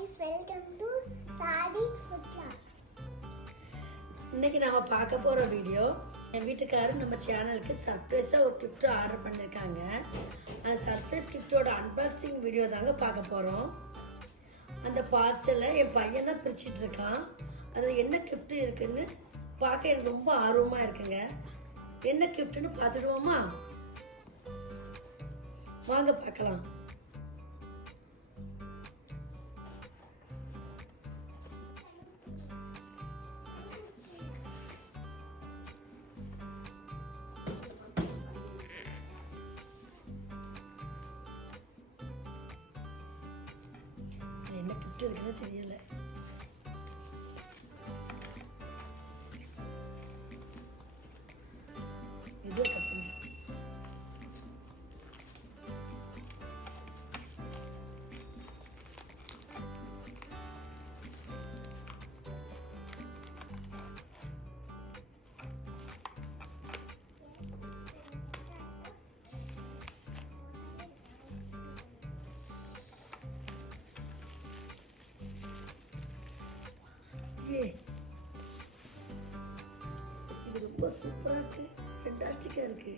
guys, welcome to Sadiq Food Club. இன்னைக்கு நாம பார்க்க போற வீடியோ என் வீட்டுக்காரர் நம்ம சேனலுக்கு சர்ப்ரைஸா ஒரு gift ஆர்டர் பண்ணிருக்காங்க. அந்த சர்ப்ரைஸ் கிஃப்ட்டோட அன்பாக்சிங் வீடியோ தாங்க பார்க்க போறோம். அந்த பார்சலை என் பையன் தான் பிரிச்சிட்டு இருக்கான். அதுல என்ன gift இருக்குன்னு பார்க்க எனக்கு ரொம்ப ஆர்வமா இருக்குங்க. என்ன giftன்னு பார்த்துடுவோமா? வாங்க பார்க்கலாம். என்ன கிஃப்ட் இருக்குன்னு தெரியல. இது கட்டுங்க. இது ரொம்ப சூப்பரா இருக்கு, ஃபென்டாஸ்டிக்கா இருக்கு.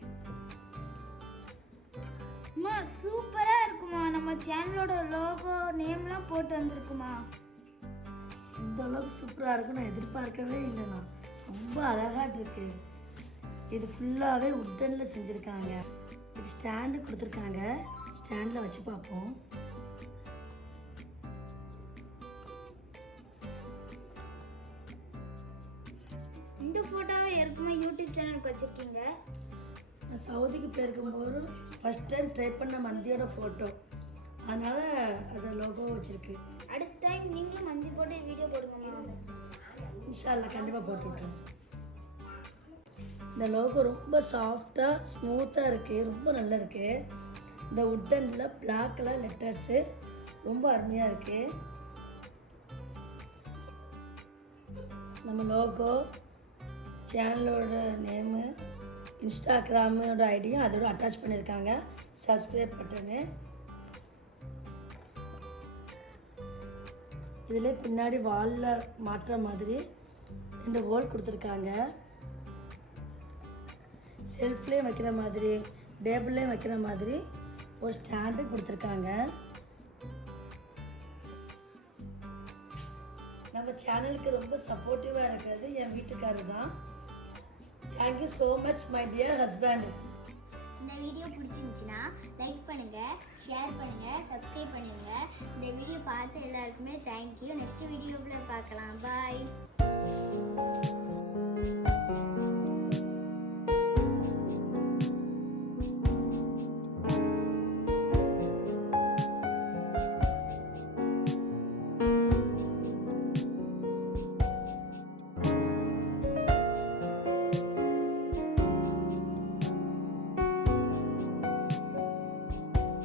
அம்மா சூப்பரா இருக்குமா. நம்ம சேனலோட லோகோ நேம்லாம் போட்டு வந்திருக்குமா. இந்த அளவுக்கு சூப்பரா இருக்கு நான் எதிர்பார்க்கவே இல்லைண்ணா. ரொம்ப அழகா இருக்கு. இது ஃபுல்லாவே உட்டன்ல செஞ்சிருக்காங்க. இது ஸ்டாண்டு கொடுத்துருக்காங்க. ஸ்டாண்ட்ல வச்சு பார்ப்போம். இந்த போட்டோவை ஏற்கனவே யூடியூப் சேனலுக்கு வச்சிருக்கீங்க. நான் சவுதிக்கு போயிருக்கும்போது ஃபர்ஸ்ட் டைம் ட்ரை பண்ண மந்தியோட ஃபோட்டோ, அதனால அதை லோகோ வச்சிருக்கு. அடுத்த டைம் நீங்களும் மந்தி போட்டு வீடியோ போடுங்க. இன்ஷா அல்லாஹ் கண்டிப்பாக போட்டு விட்ருவோம். இந்த லோகோ ரொம்ப சாஃப்டாக ஸ்மூத்தாக இருக்குது, ரொம்ப நல்லா இருக்குது. இந்த உட்டனில் பிளாக் கலர் லெட்டர்ஸு ரொம்ப அருமையாக இருக்குது. நம்ம லோகோ, சேனலோட நேமு, இன்ஸ்டாகிராமோட ஐடியும் அதோட அட்டாச் பண்ணியிருக்காங்க. Subscribe button. இதில் பின்னாடி வாலில் மாட்டுற மாதிரி 2 ஹோல் கொடுத்துருக்காங்க. செல்ஃப்லேயும் வைக்கிற மாதிரி, டேபிள்லேயும் வைக்கிற மாதிரி ஒரு ஸ்டாண்டும் கொடுத்துருக்காங்க. நம்ம சேனலுக்கு ரொம்ப சப்போர்ட்டிவாக இருக்கிறது என் வீட்டுக்காரர் தான். Thank you so much my dear husband. இந்த வீடியோ பிடிச்சிருந்துச்சுன்னா லைக் பண்ணுங்க, ஷேர் பண்ணுங்க, சப்ஸ்கிரைப் பண்ணுங்க. இந்த வீடியோ பார்த்த எல்லாருக்குமே தேங்க்யூ. நெக்ஸ்ட் வீடியோவில் பார்க்கலாம். பாய்.